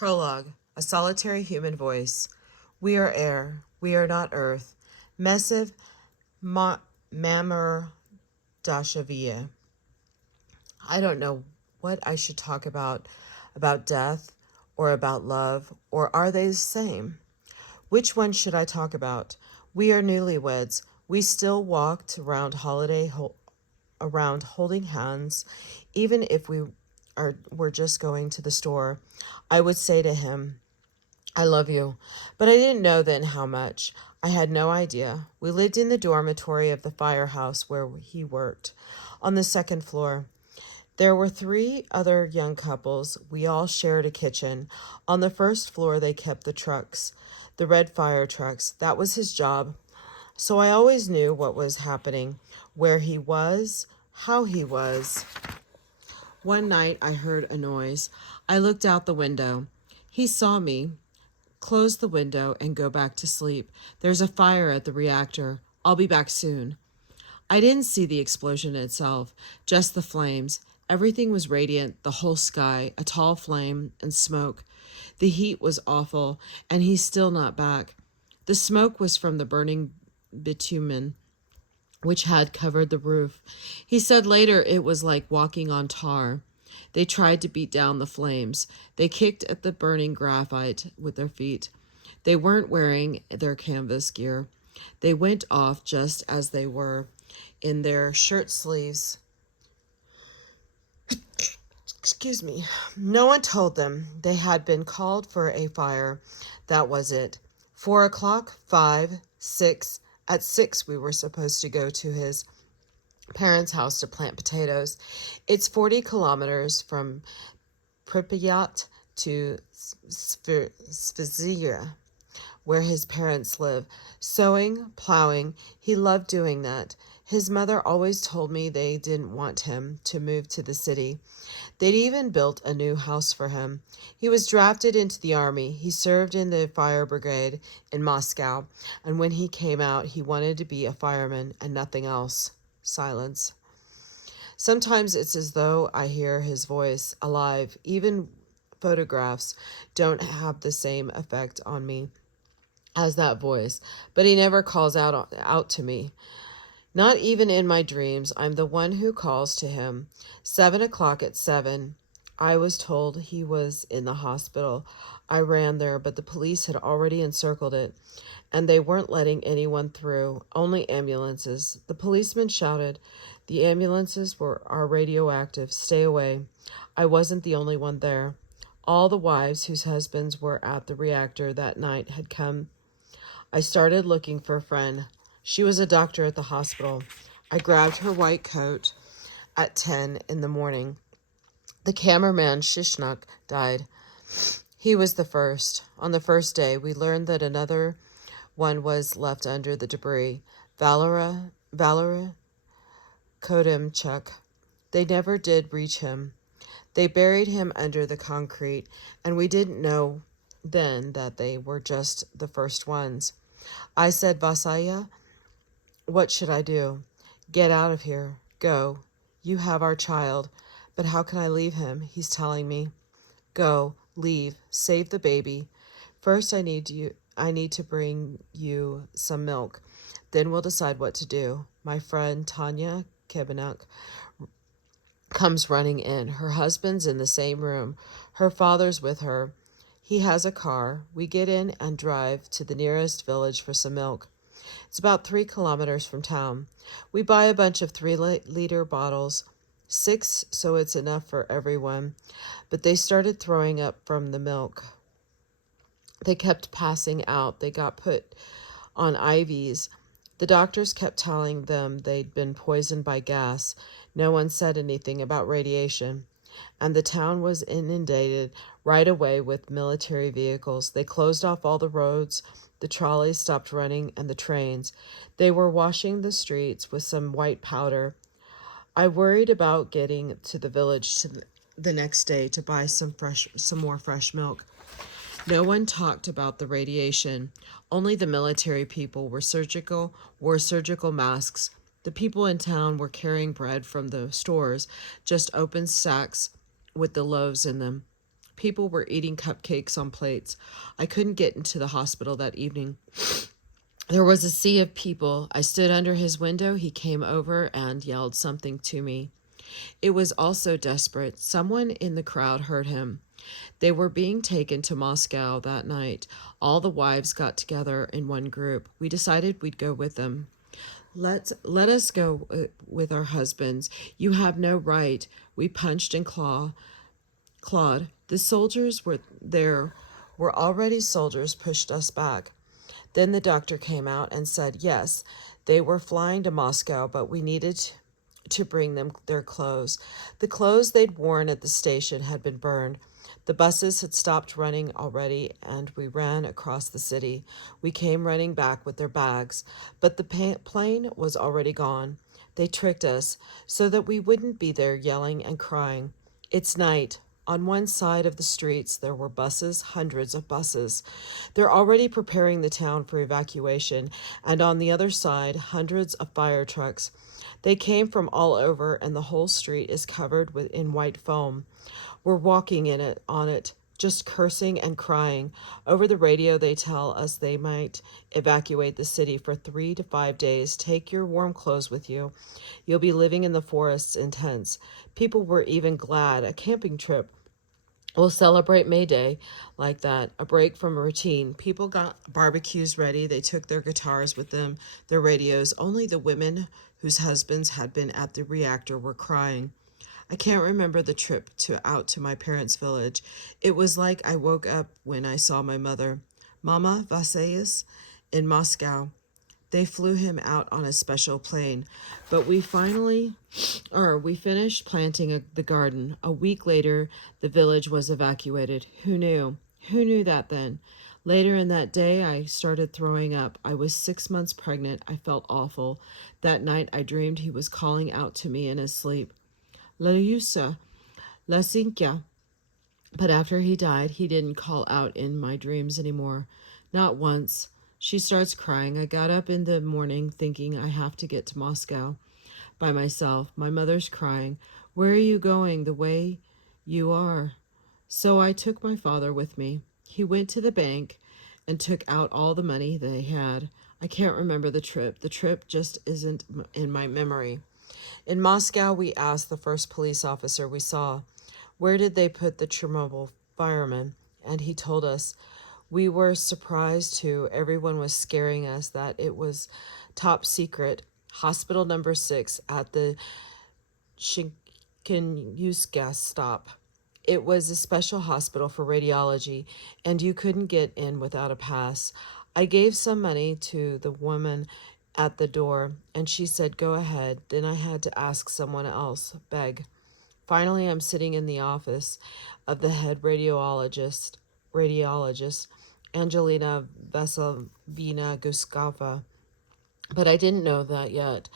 Prologue. A solitary human voice. We are air. We are not earth. Mesiv Mamur Dashavia. I don't know what I should talk about death, or about love, or are they the same? Which one should I talk about? We are newlyweds. We still walked around holding hands, even if were just going to the store. I would say to him, I love you. But I didn't know then how much. I had no idea. We lived in the dormitory of the firehouse where he worked, on the second floor. There were three other young couples. We all shared a kitchen. On the first floor, they kept the trucks, the red fire trucks. That was his job. So I always knew what was happening, where he was, how he was. One night, I heard a noise. I looked out the window. He saw me, close the window, and go back to sleep. There's a fire at the reactor. I'll be back soon. I didn't see the explosion itself, just the flames. Everything was radiant, the whole sky, a tall flame and smoke. The heat was awful, and he's still not back. The smoke was from the burning bitumen, which had covered the roof. He said later it was like walking on tar. They tried to beat down the flames. They kicked at the burning graphite with their feet. They weren't wearing their canvas gear. They went off just as they were, in their shirt sleeves. Excuse me. No one told them they had been called for a fire. That was it. 4 o'clock, 5, 6. At 6 we were supposed to go to his parents' house to plant potatoes. It's 40 kilometers from Pripyat to Svizhia, where his parents live. Sewing, plowing, he loved doing that. His mother always told me they didn't want him to move to the city. They'd even built a new house for him. He was drafted into the army. He served in the fire brigade in Moscow, and when he came out, he wanted to be a fireman and nothing else. Silence. Sometimes it's as though I hear his voice alive. Even photographs don't have the same effect on me as that voice, but he never calls out to me. Not even in my dreams. I'm the one who calls to him. 7 o'clock at 7. I was told he was in the hospital. I ran there, but the police had already encircled it, and they weren't letting anyone through, only ambulances. The policeman shouted, the ambulances are radioactive. Stay away. I wasn't the only one there. All the wives whose husbands were at the reactor that night had come. I started looking for a friend. She was a doctor at the hospital. I grabbed her white coat at 10 in the morning. The cameraman, Shishnak, died. He was the first. On the first day, we learned that another one was left under the debris. Valery Kodemchuk. They never did reach him. They buried him under the concrete, and we didn't know then that they were just the first ones. I said, Vasaya, what should I do? Get out of here. Go. You have our child. But how can I leave him? He's telling me. Go. Leave. Save the baby. First, I need to bring you some milk. Then we'll decide what to do. My friend Tanya Kebenuk comes running in. Her husband's in the same room. Her father's with her. He has a car. We get in and drive to the nearest village for some milk. It's about 3 kilometers from town. We buy a bunch of 3-liter bottles, 6 so it's enough for everyone. But they started throwing up from the milk. They kept passing out. They got put on IVs. The doctors kept telling them they'd been poisoned by gas. No one said anything about radiation. And the town was inundated right away with military vehicles. They closed off all the roads. The trolleys stopped running, and the trains. They were washing the streets with some white powder. I worried about getting to the village the next day to buy some more fresh milk. No one talked about the radiation. Only the military people wore surgical masks. The people in town were carrying bread from the stores, just open sacks with the loaves in them. People were eating cupcakes on plates. I couldn't get into the hospital that evening. There was a sea of people. I stood under his window. He came over and yelled something to me. It was all so desperate. Someone in the crowd heard him. They were being taken to Moscow that night. All the wives got together in one group. We decided we'd go with them. Let us go with our husbands. You have no right. We punched and clawed. The soldiers were there. Were already soldiers pushed us back. Then the doctor came out and said, yes, they were flying to Moscow, but we needed to bring them their clothes. The clothes they'd worn at the station had been burned. The buses had stopped running already, and we ran across the city. We came running back with their bags, but the plane was already gone. They tricked us so that we wouldn't be there yelling and crying. It's night. On one side of the streets, there were buses, hundreds of buses. They're already preparing the town for evacuation, and on the other side, hundreds of fire trucks. They came from all over, and the whole street is covered in white foam. We're walking on it, just cursing and crying. Over the radio, they tell us they might evacuate the city for 3 to 5 days. Take your warm clothes with you. You'll be living in the forests in tents. People were even glad. A camping trip. We'll celebrate May Day like that, a break from routine. People got barbecues ready. They took their guitars with them, their radios. Only the women whose husbands had been at the reactor were crying. I can't remember the trip out to my parents' village. It was like I woke up when I saw my mother. Mama Vasilius in Moscow. They flew him out on a special plane, but we finished planting the garden. A week later, the village was evacuated. Who knew? Who knew that then? Later in that day, I started throwing up. I was 6 months pregnant. I felt awful. That night, I dreamed he was calling out to me in his sleep. Lalyusa, Lasinka. But after he died, he didn't call out in my dreams anymore. Not once. She starts crying. I got up in the morning thinking I have to get to Moscow by myself. My mother's crying. Where are you going the way you are? So I took my father with me. He went to the bank and took out all the money they had. I can't remember the trip. The trip just isn't in my memory. In Moscow, we asked the first police officer we saw, where did they put the Chernobyl firemen? And he told us. We were surprised too. Everyone was scaring us that it was top secret. Hospital number 6 at the Shinkinyuska stop. It was a special hospital for radiology, and you couldn't get in without a pass. I gave some money to the woman at the door, and she said, go ahead. Then I had to ask someone else, beg. Finally, I'm sitting in the office of the head radiologist, Angelina Vasilevna Guskova. But I didn't know that yet.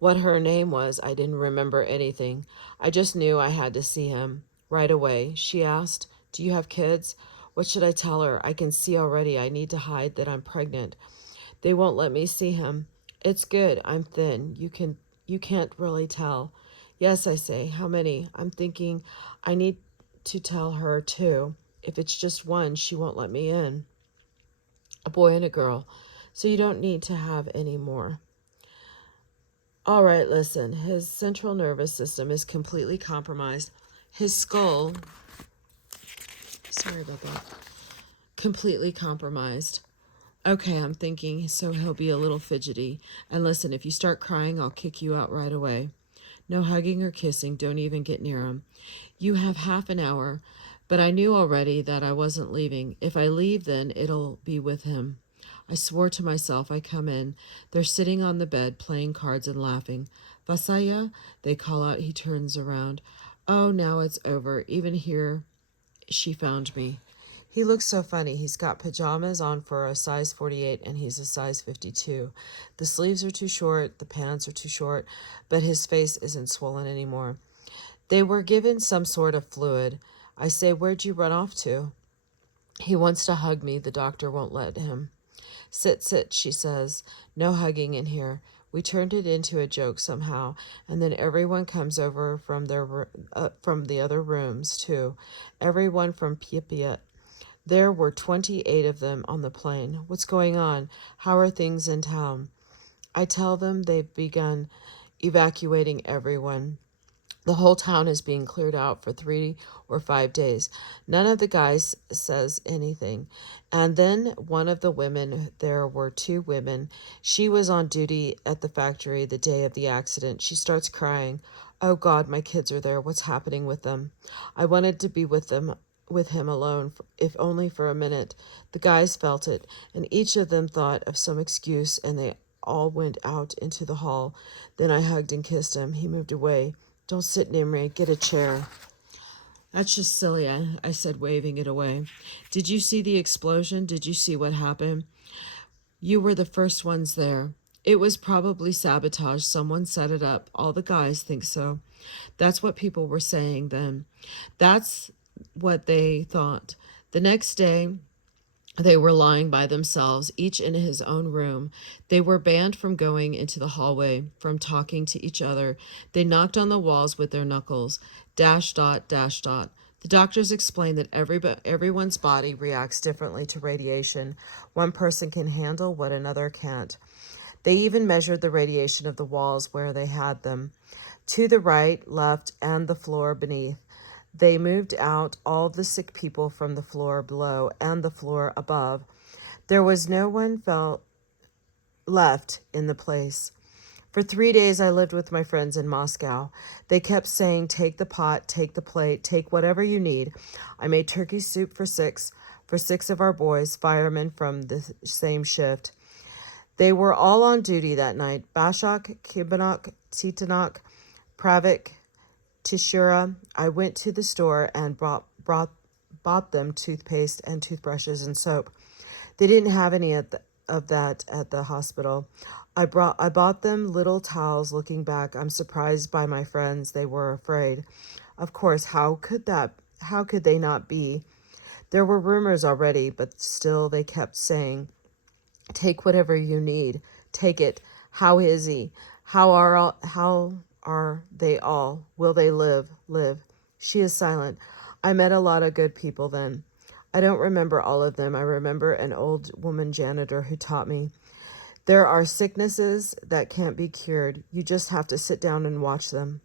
What her name was, I didn't remember anything. I just knew I had to see him. Right away, she asked, do you have kids? What should I tell her? I can see already. I need to hide that I'm pregnant. They won't let me see him. It's good. I'm thin. You can't really tell. Yes, I say. How many? I'm thinking I need to tell her too. If it's just one, she won't let me in. A boy and a girl. So you don't need to have any more. All right, listen. His central nervous system is completely compromised. His skull, sorry about that, completely compromised. Okay, I'm thinking, so he'll be a little fidgety. And listen, if you start crying, I'll kick you out right away. No hugging or kissing. Don't even get near him. You have half an hour, but I knew already that I wasn't leaving. If I leave, then it'll be with him. I swore to myself. I come in. They're sitting on the bed, playing cards and laughing. Vasaya, they call out. He turns around. Oh, now it's over. Even here, she found me. He looks so funny. He's got pajamas on for a size 48 and he's a size 52. The sleeves are too short, the pants are too short, but his face isn't swollen anymore. They were given some sort of fluid. I say, where'd you run off to? He wants to hug me. The doctor won't let him. Sit, she says. No hugging in here. We turned it into a joke somehow, and then everyone comes over from from the other rooms too. Everyone from Pripyat. There were 28 of them on the plane. What's going on? How are things in town? I tell them they've begun evacuating everyone. The whole town is being cleared out for 3 or 5 days. None of the guys says anything. And then one of the women, there were 2 women, she was on duty at the factory the day of the accident. She starts crying. Oh God, my kids are there. What's happening with them? I wanted to be with him alone, if only for a minute. The guys felt it, and each of them thought of some excuse, and they all went out into the hall. Then I hugged and kissed him. He moved away. Don't sit, Nimri. Get a chair. That's just silly, I said, waving it away. Did you see the explosion? Did you see what happened? You were the first ones there. It was probably sabotage. Someone set it up. All the guys think so. That's what people were saying then. That's what they thought. The next day, they were lying by themselves, each in his own room. They were banned from going into the hallway, from talking to each other. They knocked on the walls with their knuckles. Dash dot, dash dot. The doctors explained that everyone's body reacts differently to radiation. One person can handle what another can't. They even measured the radiation of the walls where they had them, to the right, left, and the floor beneath. They moved out all the sick people from the floor below and the floor above. There was no one left in the place. For 3 days I lived with my friends in Moscow. They kept saying, take the pot, take the plate, take whatever you need. I made turkey soup for 6 of our boys, firemen from the same shift. They were all on duty that night. Bashak, Kibanok, Titanok, Pravik, Tishura. I went to the store and bought them toothpaste and toothbrushes and soap. They didn't have any of that at the hospital. I bought them little towels. Looking back, I'm surprised by my friends. They were afraid. Of course, how could they not be? There were rumors already, but still they kept saying, take whatever you need. Take it. How is he? How are they all? Will they live? She is silent. I met a lot of good people then. I don't remember all of them. I remember an old woman janitor who taught me. There are sicknesses that can't be cured. You just have to sit down and watch them.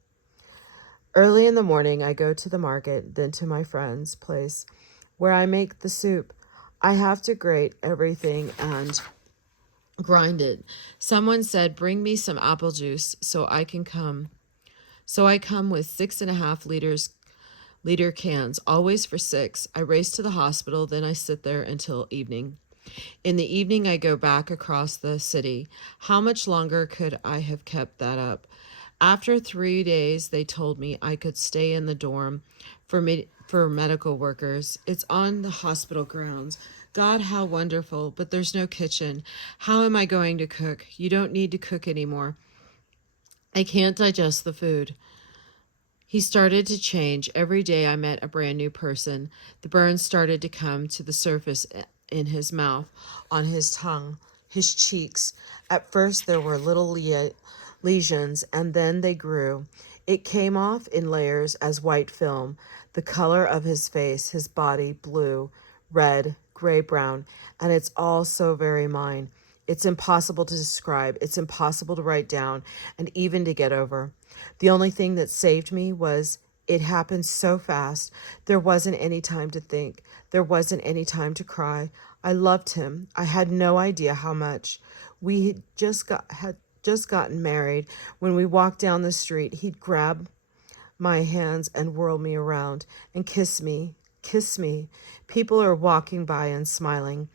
Early in the morning, I go to the market, then to my friend's place, where I make the soup. I have to grate everything and grind it. Someone said, bring me some apple juice so I come with 6.5 liter cans, always for 6. I race to the hospital, then I sit there until evening. In the evening, I go back across the city. How much longer could I have kept that up? After 3 days, they told me I could stay in the dorm for medical workers. It's on the hospital grounds. God, how wonderful, but there's no kitchen. How am I going to cook? You don't need to cook anymore. I can't digest the food. He started to change. Every day I met a brand new person. The burns started to come to the surface in his mouth, on his tongue, his cheeks. At first there were little lesions, and then they grew. It came off in layers as white film. The color of his face, his body, blue, red, gray-brown, and it's all so very mine. It's impossible to describe. It's impossible to write down and even to get over. The only thing that saved me was it happened so fast. There wasn't any time to think. There wasn't any time to cry. I loved him. I had no idea how much. We had just gotten married. When we walked down the street, he'd grab my hands and whirl me around and kiss me. Kiss me. People are walking by and smiling.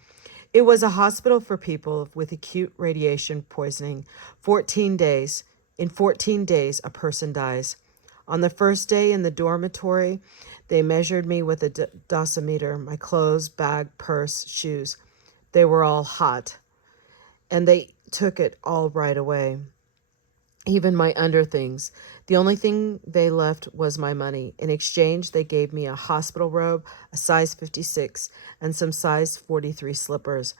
It was a hospital for people with acute radiation poisoning. 14 days. In 14 days, a person dies. On the first day in the dormitory, they measured me with a dosimeter, my clothes, bag, purse, shoes. They were all hot, and they took it all right away. Even my underthings. The only thing they left was my money. In exchange, they gave me a hospital robe, a size 56, and some size 43 slippers.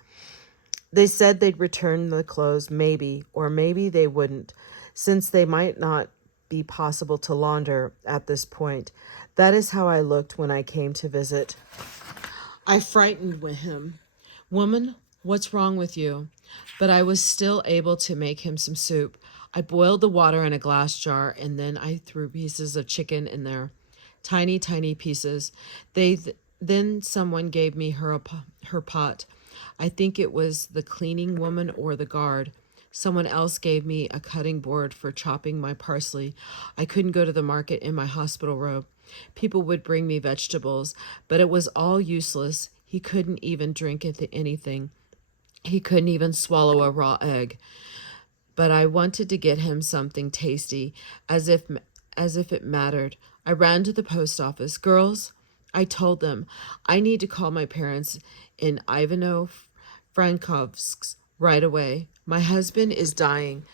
They said they'd return the clothes, maybe, or maybe they wouldn't, since they might not be possible to launder at this point. That is how I looked when I came to visit. I frightened with him. Woman, what's wrong with you? But I was still able to make him some soup. I boiled the water in a glass jar, and then I threw pieces of chicken in there. Tiny, tiny pieces. Then someone gave me her pot. I think it was the cleaning woman or the guard. Someone else gave me a cutting board for chopping my parsley. I couldn't go to the market in my hospital robe. People would bring me vegetables, but it was all useless. He couldn't even drink anything. He couldn't even swallow a raw egg. But I wanted to get him something tasty, as if it mattered. I ran to the post office. Girls, I told them, I need to call my parents in Ivano-Frankovsk right away. My husband is dying.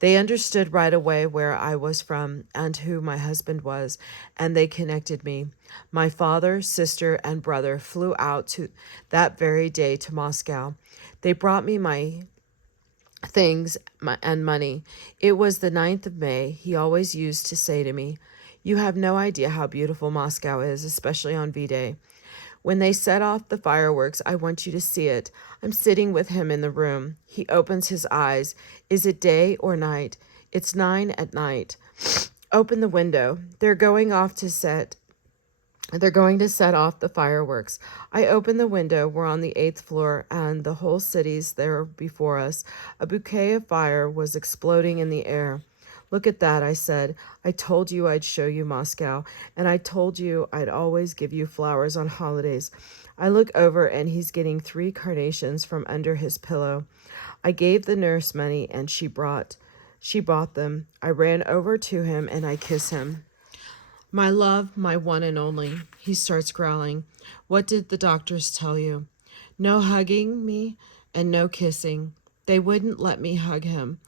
They understood right away where I was from and who my husband was, and they connected me. My father, sister, and brother flew out to that very day to Moscow. They brought me my things and money. It was the 9th of May. He always used to say to me, "You have no idea how beautiful Moscow is, especially on V-Day. When they set off the fireworks, I want you to see it." I'm sitting with him in the room. He opens his eyes. Is it day or night? It's 9 at night. Open the window. They're going to set off the fireworks. I open the window. We're on the 8th floor, and the whole city's there before us. A bouquet of fire was exploding in the air. Look at that, I said. I told you I'd show you Moscow, and I told you I'd always give you flowers on holidays. I look over, and he's getting 3 carnations from under his pillow. I gave the nurse money, and she bought them. I ran over to him, and I kiss him. My love, my one and only. He starts growling. What did the doctors tell you? No hugging me and no kissing. They wouldn't let me hug him.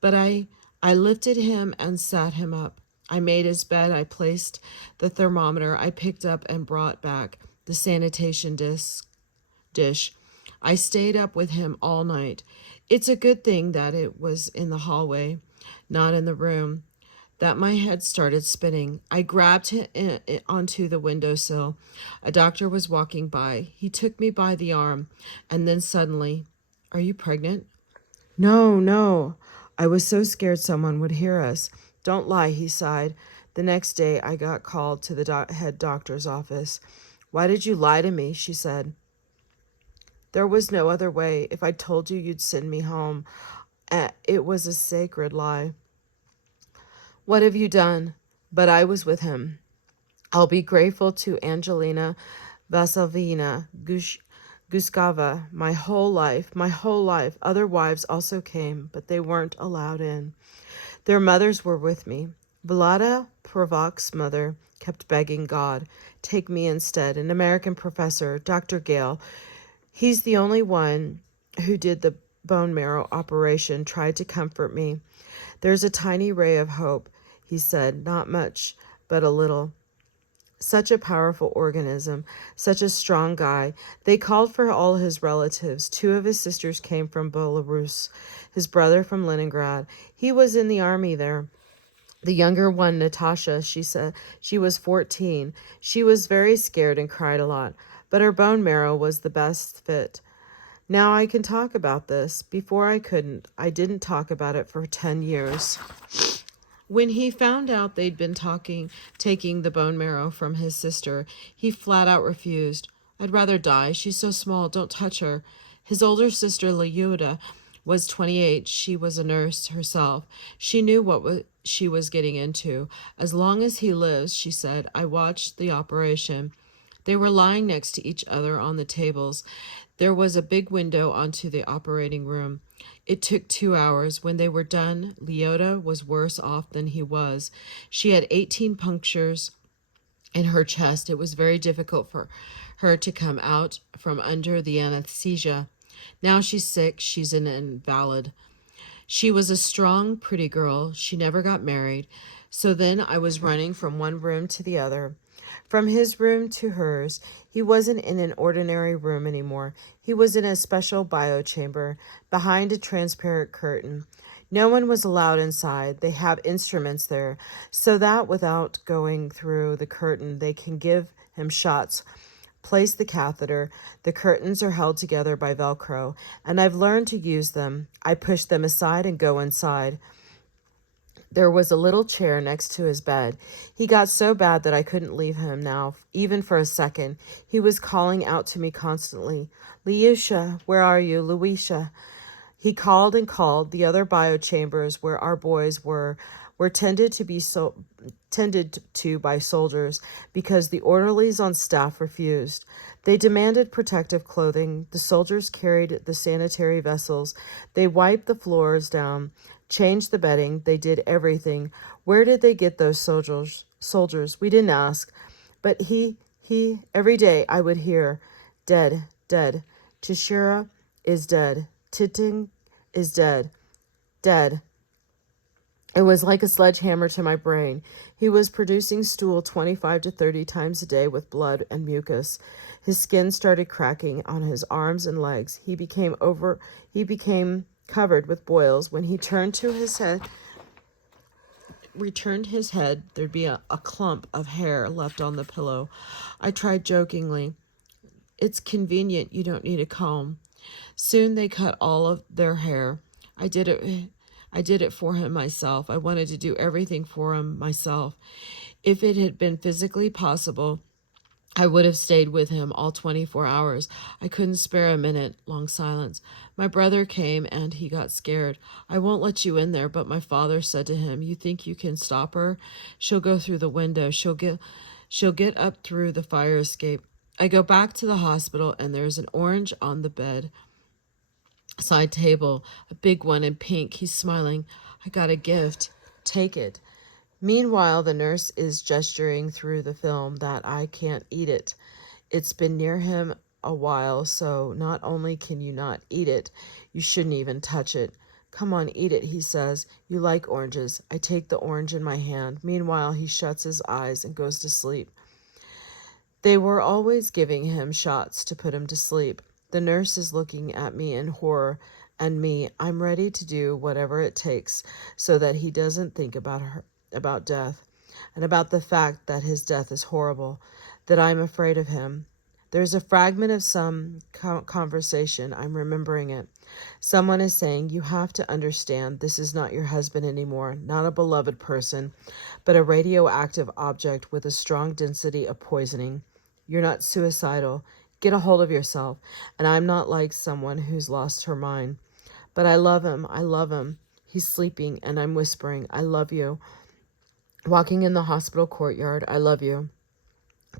But I lifted him and sat him up. I made his bed. I placed the thermometer. I picked up and brought back the sanitation dish. I stayed up with him all night. It's a good thing that it was in the hallway, not in the room, that my head started spinning. I grabbed him onto the windowsill. A doctor was walking by. He took me by the arm, and then suddenly, "Are you pregnant?" No, no. I was so scared someone would hear us. Don't lie, he sighed. The next day, I got called to the head doctor's office. Why did you lie to me? She said. There was no other way. If I told you, you'd send me home. It was a sacred lie. What have you done? But I was with him. I'll be grateful to Angelina Vasilievna Guskava my whole life. Other wives also came, but they weren't allowed in. Their mothers were with me. Vlada Provok's mother kept begging God, take me instead. An American professor, Dr. Gale, he's the only one who did the bone marrow operation, tried to comfort me. There's a tiny ray of hope, he said, not much, but a little. Such a powerful organism, such a strong guy. They called for all his relatives. 2 of his sisters came from Belarus, his brother from Leningrad. He was in the army there. The younger one, Natasha, she said, she was 14. She was very scared and cried a lot, but her bone marrow was the best fit. Now I can talk about this. Before I couldn't. I didn't talk about it for 10 years. When he found out they'd been taking the bone marrow from his sister, he flat out refused. I'd rather die. She's so small. Don't touch her. His older sister, Lyuda, was 28. She was a nurse herself. She knew what she was getting into. As long as he lives, she said. I watched the operation. They were lying next to each other on the tables. There was a big window onto the operating room. It took 2 hours. When they were done, Lyuda was worse off than he was. She had 18 punctures in her chest. It was very difficult for her to come out from under the anesthesia. Now she's sick. She's an invalid. She was a strong, pretty girl. She never got married. So then I was running from one room to the other. From his room to hers, he wasn't in an ordinary room anymore. He was in a special biochamber behind a transparent curtain. No one was allowed inside. They have instruments there so that without going through the curtain, they can give him shots. Place the catheter. The curtains are held together by Velcro, and I've learned to use them. I push them aside and go inside. There was a little chair next to his bed. He got so bad that I couldn't leave him now, even for a second. He was calling out to me constantly, Liusha, where are you? Luisha. He called and called. The other biochambers where our boys were tended to by soldiers because the orderlies on staff refused. They demanded protective clothing. The soldiers carried the sanitary vessels. They wiped the floors down, changed the bedding. They did everything. Where did they get those soldiers? We didn't ask. But every day I would hear, dead, dead. Tishira is dead. Titing is dead. Dead. It was like a sledgehammer to my brain. He was producing stool 25 to 30 times a day with blood and mucus. His skin started cracking on his arms and legs. He became covered with boils. When he returned his head, there'd be a clump of hair left on the pillow. I tried jokingly, "It's convenient, you don't need a comb." Soon they cut all of their hair. I did it for him myself. I wanted to do everything for him myself. If it had been physically possible, I would have stayed with him all 24 hours. I couldn't spare a minute. Long silence. My brother came and he got scared. "I won't let you in there," but my father said to him, "You think you can stop her? She'll go through the window. She'll get up through the fire escape." I go back to the hospital and there's an orange on the bed side table, a big one in pink. He's smiling. "I got a gift. Take it." Meanwhile, the nurse is gesturing through the film that I can't eat it. It's been near him a while, so not only can you not eat it, you shouldn't even touch it. "Come on, eat it," he says. "You like oranges." I take the orange in my hand. Meanwhile, he shuts his eyes and goes to sleep. They were always giving him shots to put him to sleep. The nurse is looking at me in horror, and me, I'm ready to do whatever it takes so that he doesn't think about death, and about the fact that his death is horrible, that I'm afraid of him. There's a fragment of some conversation. I'm remembering it. Someone is saying, "You have to understand this is not your husband anymore, not a beloved person, but a radioactive object with a strong density of poisoning. You're not suicidal. Get a hold of yourself. And I'm not like someone who's lost her mind. But I love him. I love him. He's sleeping, and I'm whispering, I love you." Walking in the hospital courtyard, I love you.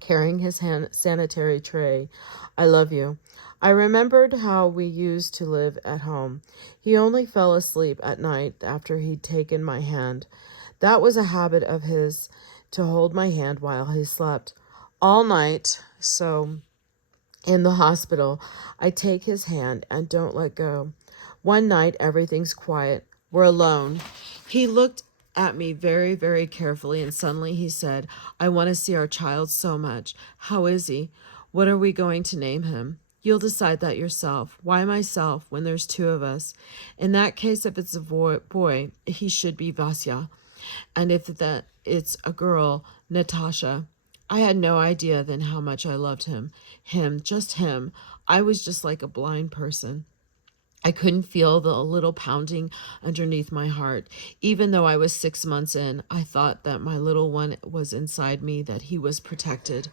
Carrying his sanitary tray, I love you. I remembered how we used to live at home. He only fell asleep at night after he'd taken my hand. That was a habit of his, to hold my hand while he slept. All night, so in the hospital, I take his hand and don't let go. One night, everything's quiet. We're alone. He looked at me very, very carefully, and suddenly he said, "I want to see our child so much. How is he? What are we going to name him?" "You'll decide that yourself." "Why myself when there's two of us?" "In that case, if it's a boy, he should be Vasya. And if it's a girl, Natasha." I had no idea then how much I loved him. Just him. I was just like a blind person. I couldn't feel the little pounding underneath my heart. Even though I was 6 months in, I thought that my little one was inside me, that he was protected.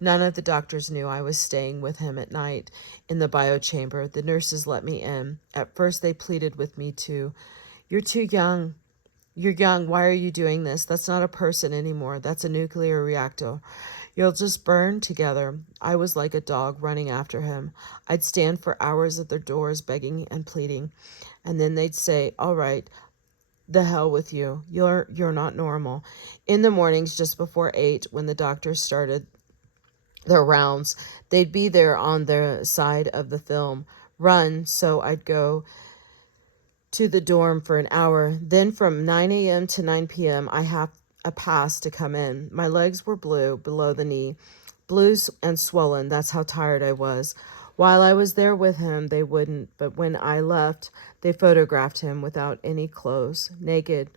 None of the doctors knew I was staying with him at night in the biochamber. The nurses let me in. At first, they pleaded with me too. "You're too young. You're young. Why are you doing this? That's not a person anymore. That's a nuclear reactor. You'll just burn together." I was like a dog running after him. I'd stand for hours at their doors begging and pleading. And then they'd say, "All right, the hell with you. You're not normal." In the mornings just before 8, when the doctors started their rounds, they'd be there on their side of the film. Run, so I'd go to the dorm for an hour. Then from 9 a.m. to 9 p.m., a pass to come in. My legs were blue below the knee, blue and swollen. That's how tired I was. While I was there with him, they wouldn't, but when I left, they photographed him without any clothes, naked,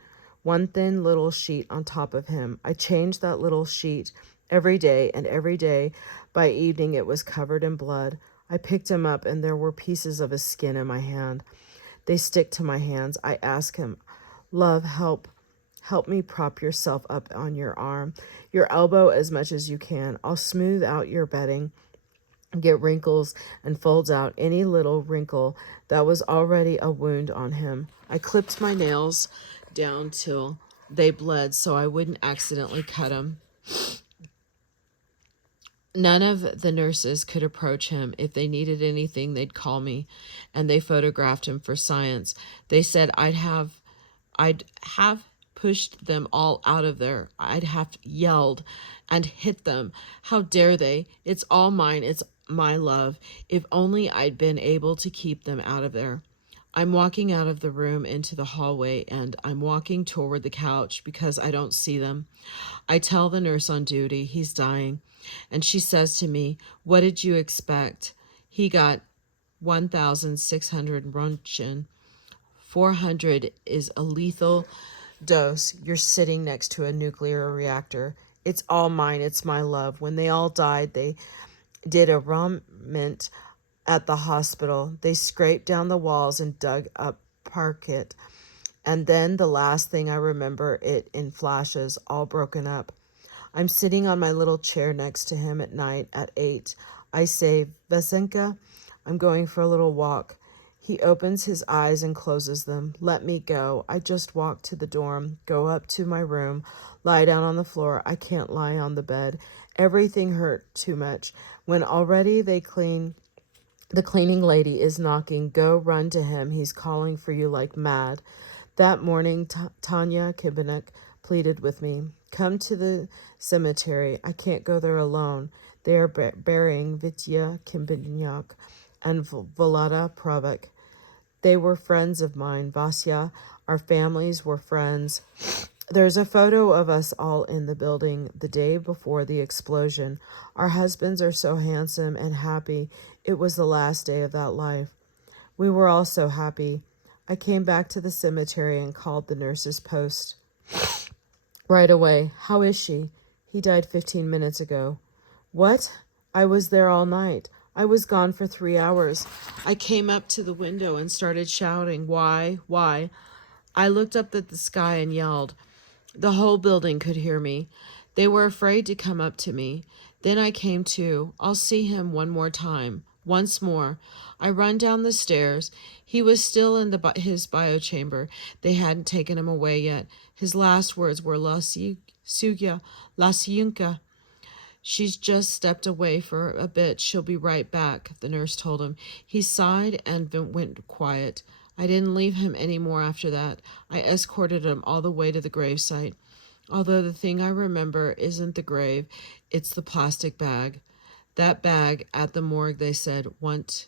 one thin little sheet on top of him. I changed that little sheet every day, and every day by evening it was covered in blood. I picked him up, and there were pieces of his skin in my hand. They stick to my hands. I ask him, Love, help me prop yourself up on your arm, your elbow as much as you can. I'll smooth out your bedding, get wrinkles, and fold out any little wrinkle that was already a wound on him. I clipped my nails down till they bled so I wouldn't accidentally cut them. None of the nurses could approach him. If they needed anything, they'd call me, and they photographed him for science. They said I'd have pushed them all out of there. I'd have yelled and hit them. How dare they? It's all mine. It's my love. If only I'd been able to keep them out of there. I'm walking out of the room into the hallway, and I'm walking toward the couch because I don't see them. I tell the nurse on duty he's dying, and she says to me, What did you expect? He got 1,600 Roentgen. 400 is a lethal dose. You're sitting next to a nuclear reactor. It's all mine. It's my love. When they all died, they did a rammment at the hospital. They scraped down the walls and dug up parquet. And then the last thing I remember, it in flashes, all broken up. I'm sitting on my little chair next to him at night at 8. I say, Vasenka, I'm going for a little walk. He opens his eyes and closes them. Let me go. I just walk to the dorm, go up to my room, lie down on the floor. I can't lie on the bed. Everything hurt too much. When already the cleaning lady is knocking. Go run to him. He's calling for you like mad. That morning, Tanya Kibinek pleaded with me. Come to the cemetery. I can't go there alone. They are burying Vitya Kibinek and Volodya Pravik. They were friends of mine, Vasya. Our families were friends. There's a photo of us all in the building the day before the explosion. Our husbands are so handsome and happy. It was the last day of that life. We were all so happy. I came back to the cemetery and called the nurse's post. Right away. How is she? He died 15 minutes ago. What? I was there all night. I was gone for 3 hours. I came up to the window and started shouting, Why? Why? I looked up at the sky and yelled. The whole building could hear me. They were afraid to come up to me. Then I came to. I'll see him one more time. Once more. I run down the stairs. He was still in his biochamber. They hadn't taken him away yet. His last words were La Sugya, La Syunka. She's just stepped away for a bit. She'll be right back, the nurse told him. He sighed and went quiet. I didn't leave him any more after that. I escorted him all the way to the gravesite. Although the thing I remember isn't the grave, it's the plastic bag. That bag at the morgue, they said, want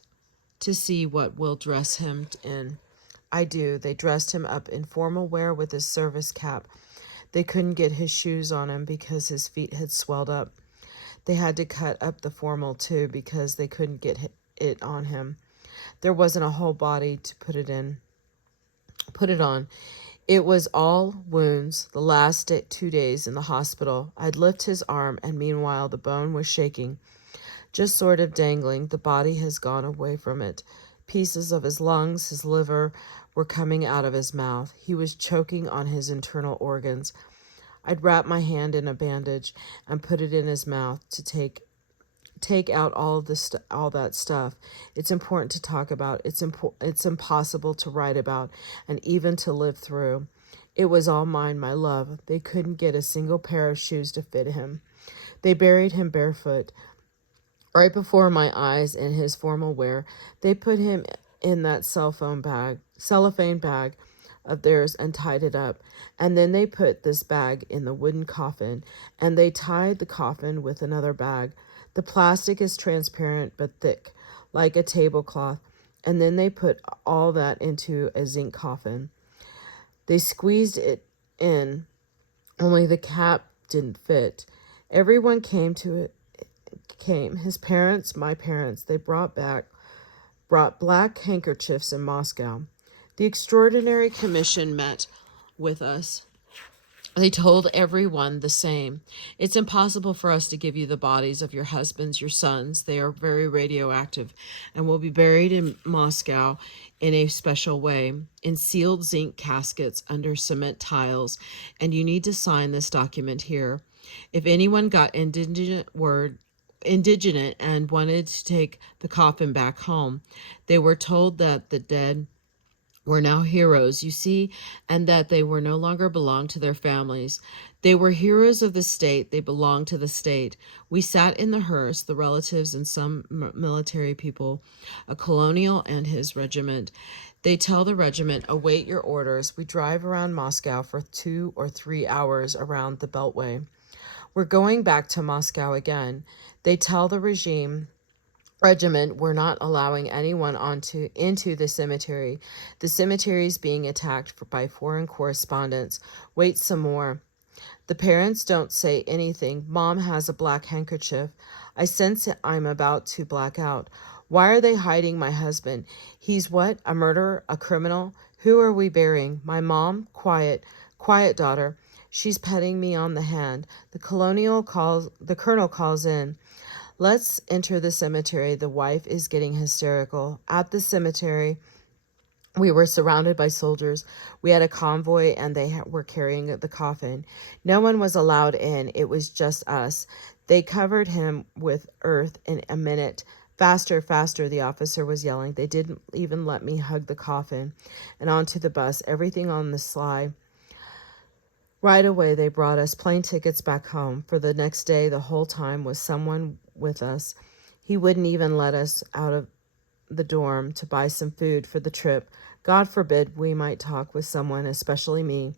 to see what we'll dress him in. I do. They dressed him up in formal wear with his service cap. They couldn't get his shoes on him because his feet had swelled up. They had to cut up the formal too because they couldn't get it on him. There wasn't a whole body to put it on. It was all wounds. The last 2 days in the hospital, I'd lift his arm, and meanwhile the bone was shaking, just sort of dangling. The body has gone away from it. Pieces of his lungs, his liver, were coming out of his mouth. He was choking on his internal organs. I'd wrap my hand in a bandage and put it in his mouth to take out all that stuff. It's important to talk about. It's impossible to write about and even to live through. It was all mine, my love. They couldn't get a single pair of shoes to fit him. They buried him barefoot. Right before my eyes in his formal wear, they put him in that cellophane bag of theirs and tied it up. And then they put this bag in the wooden coffin, and they tied the coffin with another bag. The plastic is transparent but thick, like a tablecloth, and then they put all that into a zinc coffin. They squeezed it in Only the cap didn't fit. Everyone came to it. Came his parents, my parents. They brought black handkerchiefs in Moscow. The Extraordinary Commission met with us. They told everyone the same. It's impossible for us to give you the bodies of your husbands, your sons. They are very radioactive and will be buried in Moscow in a special way, in sealed zinc caskets under cement tiles, and you need to sign this document here. If anyone got indignant and wanted to take the coffin back home, they were told that the dead were now heroes, you see, and that they were no longer belonged to their families. They were heroes of the state. They belonged to the state. We sat in the hearse, the relatives and some military people, a colonel and his regiment. They tell the regiment, await your orders. We drive around Moscow for 2 or 3 hours around the Beltway. We're going back to Moscow again. They tell the regiment we're not allowing anyone into the cemetery. The cemetery is being attacked by foreign correspondents. Wait some more. The parents don't say anything. Mom has a black handkerchief. I sense I'm about to black out. Why are they hiding my husband? He's what? A murderer? A criminal? Who are we burying? My mom? Quiet. Quiet, daughter. She's petting me on the hand. The colonel calls in. Let's enter the cemetery. The wife is getting hysterical. At the cemetery, we were surrounded by soldiers. We had a convoy and they were carrying the coffin. No one was allowed in. It was just us. They covered him with earth in a minute. Faster, faster, the officer was yelling. They didn't even let me hug the coffin. And onto the bus, everything on the sly. Right away, they brought us plane tickets back home. For the next day, the whole time was someone with us. He wouldn't even let us out of the dorm to buy some food for the trip. God forbid we might talk with someone, especially me.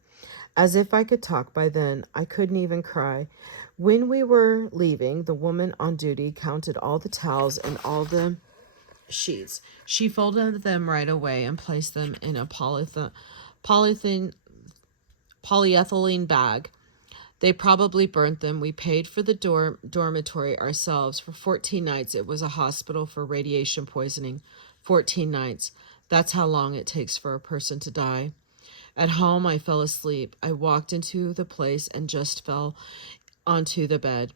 As if I could talk by then, I couldn't even cry. When we were leaving, the woman on duty counted all the towels and all the sheets. She folded them right away and placed them in a polyethylene bag. They probably burnt them. We paid for the dormitory ourselves. For 14 nights, it was a hospital for radiation poisoning. 14 nights. That's how long it takes for a person to die. At home, I fell asleep. I walked into the place and just fell onto the bed.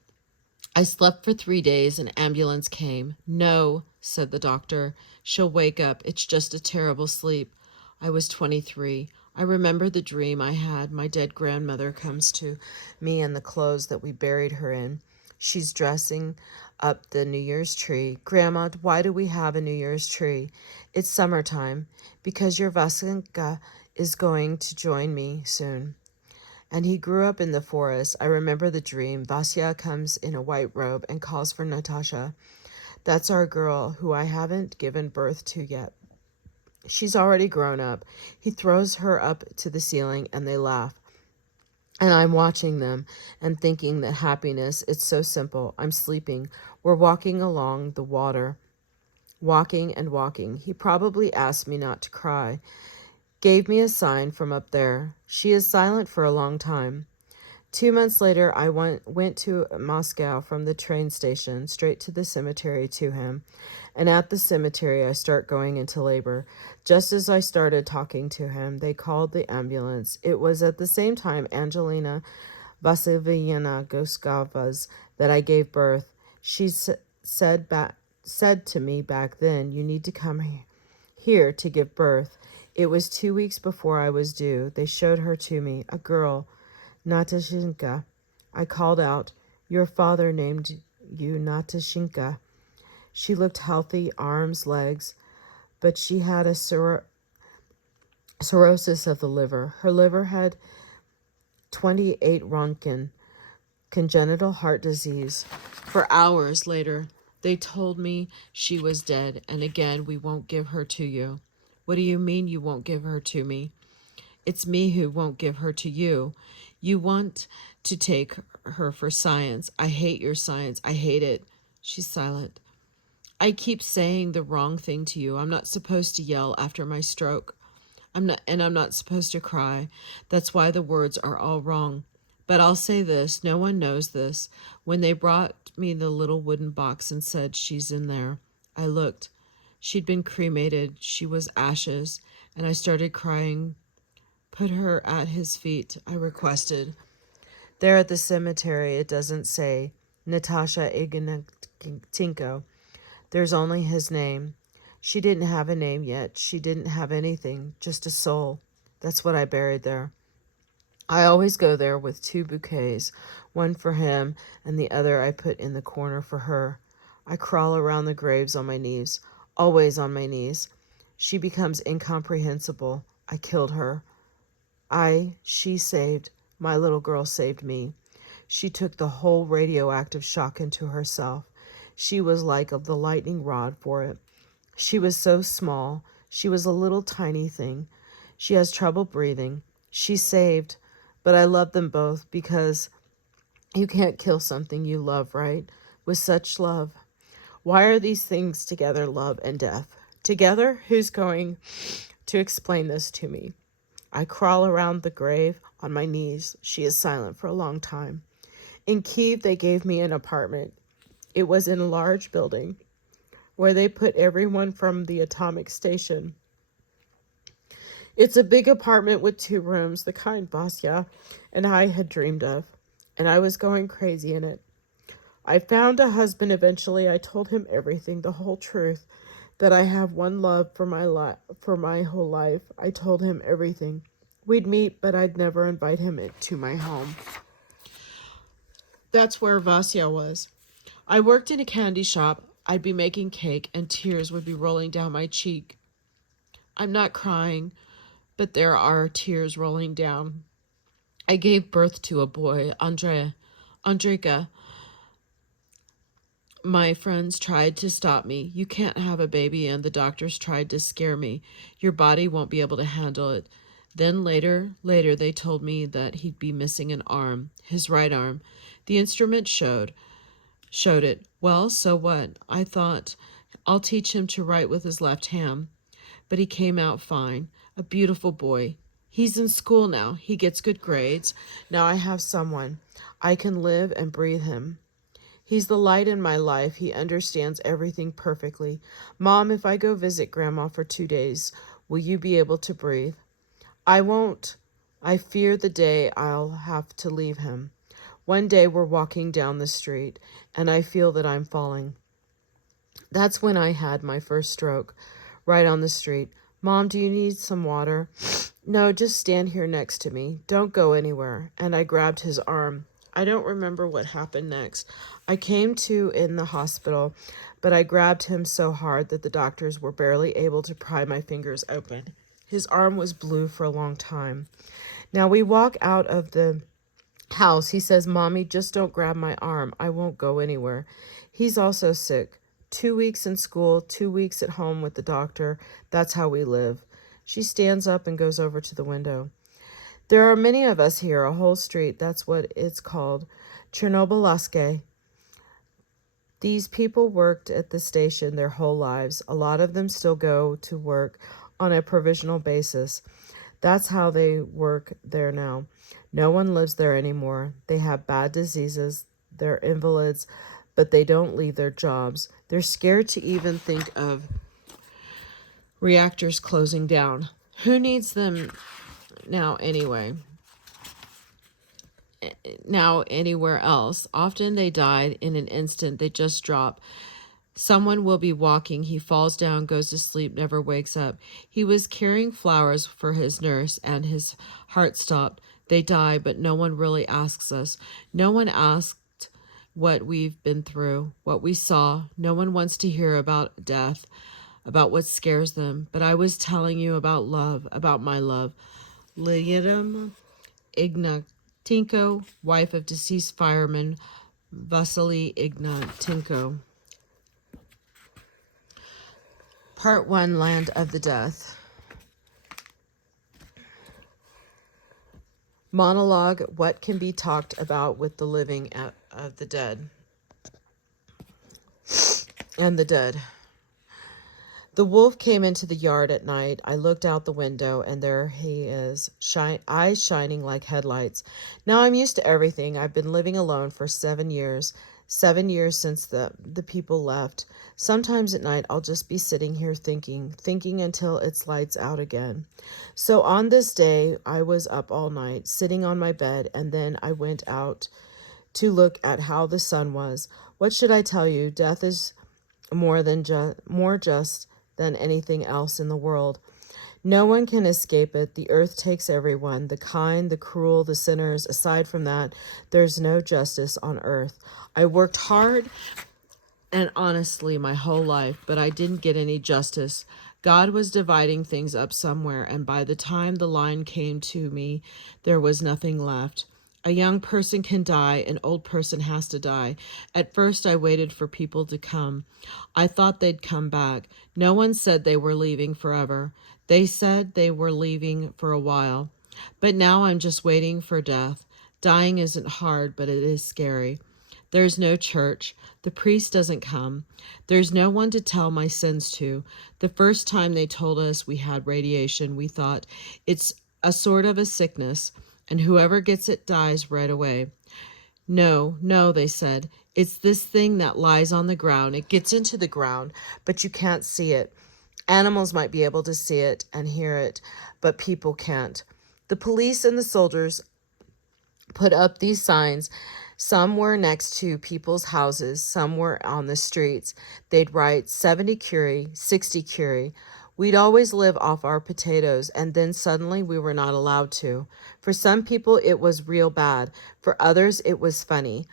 I slept for 3 days. An ambulance came. No, said the doctor. She'll wake up. It's just a terrible sleep. I was 23. I remember the dream I had. My dead grandmother comes to me in the clothes that we buried her in. She's dressing up the New Year's tree. Grandma, why do we have a New Year's tree? It's summertime. Because your Vasenka is going to join me soon. And he grew up in the forest. I remember the dream. Vasya comes in a white robe and calls for Natasha. That's our girl, who I haven't given birth to yet. She's already grown up. He throws her up to the ceiling and they laugh. And I'm watching them and thinking that happiness, it's so simple. I'm sleeping. We're walking along the water, walking and walking. He probably asked me not to cry. Gave me a sign from up there. She is silent for a long time. 2 months later, I went to Moscow from the train station straight to the cemetery to him. And at the cemetery, I start going into labor. Just as I started talking to him, they called the ambulance. It was at the same time Angelina Vasilyevna Goskava's that I gave birth. She said to me back then, you need to come here to give birth. It was 2 weeks before I was due. They showed her to me, a girl, Natashinka. I called out, your father named you Natashinka. She looked healthy, arms, legs, but she had a cirrhosis of the liver. Her liver had 28 Röntgen, congenital heart disease. For hours later, they told me she was dead, and again, we won't give her to you. What do you mean you won't give her to me? It's me who won't give her to you. You want to take her for science. I hate your science. I hate it. She's silent. I keep saying the wrong thing to you. I'm not supposed to yell after my stroke. I'm not supposed to cry. That's why the words are all wrong. But I'll say this, no one knows this. When they brought me the little wooden box and said, she's in there, I looked. She'd been cremated. She was ashes. And I started crying. Put her at his feet, I requested. There at the cemetery, it doesn't say Natasha Ignatinko. There's only his name. She didn't have a name yet. She didn't have anything, just a soul. That's what I buried there. I always go there with 2 bouquets, one for him and the other I put in the corner for her. I crawl around the graves on my knees, always on my knees. She becomes incomprehensible. I killed her. She saved. My little girl saved me. She took the whole radioactive shock into herself. She was like the lightning rod for it. She was so small. She was a little tiny thing. She has trouble breathing. She saved. But I love them both because you can't kill something you love, right? With such love. Why are these things together, love and death? Together? Who's going to explain this to me? I crawl around the grave on my knees. She is silent for a long time. In Kiev, they gave me an apartment. It was in a large building where they put everyone from the atomic station. It's a big apartment with 2 rooms, the kind Vasya and I had dreamed of, and I was going crazy in it. I found a husband eventually. I told him everything, the whole truth, that I have one love for my whole life. I told him everything. We'd meet, but I'd never invite him to my home. That's where Vasya was. I worked in a candy shop. I'd be making cake, and tears would be rolling down my cheek. I'm not crying, but there are tears rolling down. I gave birth to a boy, Andrika. My friends tried to stop me. You can't have a baby, and the doctors tried to scare me. Your body won't be able to handle it. Then later, they told me that he'd be missing an arm, his right arm. The instrument showed it. Well, so what? I thought, I'll teach him to write with his left hand. But he came out fine. A beautiful boy. He's in school now. He gets good grades. Now I have someone. I can live and breathe him. He's the light in my life. He understands everything perfectly. Mom, if I go visit Grandma for 2 days, will you be able to breathe? I won't. I fear the day I'll have to leave him. One day we're walking down the street, and I feel that I'm falling. That's when I had my first stroke, right on the street. Mom, do you need some water? No, just stand here next to me. Don't go anywhere. And I grabbed his arm. I don't remember what happened next. I came to in the hospital, but I grabbed him so hard that the doctors were barely able to pry my fingers open. His arm was blue for a long time. Now we walk out of the house. He says, Mommy, just don't grab my arm. I won't go anywhere. He's also sick. 2 weeks in school, 2 weeks at home with the doctor. That's how we live. She stands up and goes over to the window. There are many of us here, a whole street. That's what it's called. Chernobylaske. These people worked at the station their whole lives. A lot of them still go to work on a provisional basis. That's how they work there now. No one lives there anymore. They have bad diseases. They're invalids, but they don't leave their jobs. They're scared to even think of reactors closing down. Who needs them now anyway? Now anywhere else. Often they died in an instant. They just drop. Someone will be walking. He falls down, goes to sleep, never wakes up. He was carrying flowers for his nurse, and his heart stopped. They die, but no one really asks us. No one asked what we've been through, what we saw. No one wants to hear about death, about what scares them. But I was telling you about love, about my love. Lyudmila Ignatinko, wife of deceased fireman Vasily Ignatinko. Part 1, Land of the Death. Monologue, what can be talked about with the living of the dead and the dead. The wolf came into the yard at night. I looked out the window, and there he is, eyes shining like headlights. Now I'm used to everything. I've been living alone for 7 years. 7 years since the people left. Sometimes at night I'll just be sitting here thinking until it's lights out again. So on this day I was up all night, sitting on my bed, and then I went out to look at how the sun was. What should I tell you? Death is more just than anything else in the world. No one can escape it. The earth takes everyone, the kind, the cruel, the sinners. Aside from that, there's no justice on earth. I worked hard and honestly my whole life, but I didn't get any justice. God was dividing things up somewhere, and by the time the line came to me, there was nothing left. A young person can die, an old person has to die. At first, I waited for people to come. I thought they'd come back. No one said they were leaving forever. They said they were leaving for a while. But now I'm just waiting for death. Dying isn't hard, but it is scary. There's no church. The priest doesn't come. There's no one to tell my sins to. The first time they told us we had radiation, we thought it's a sort of a sickness, and whoever gets it dies right away. No, no, they said. It's this thing that lies on the ground. It gets into the ground, but you can't see it. Animals might be able to see it and hear it, but people can't. The police and the soldiers put up these signs. Some were next to people's houses, some were on the streets. They'd write 70 curie, 60 curie. We'd always live off our potatoes, and then suddenly we were not allowed to. For some people, it was real bad. For others, it was funny.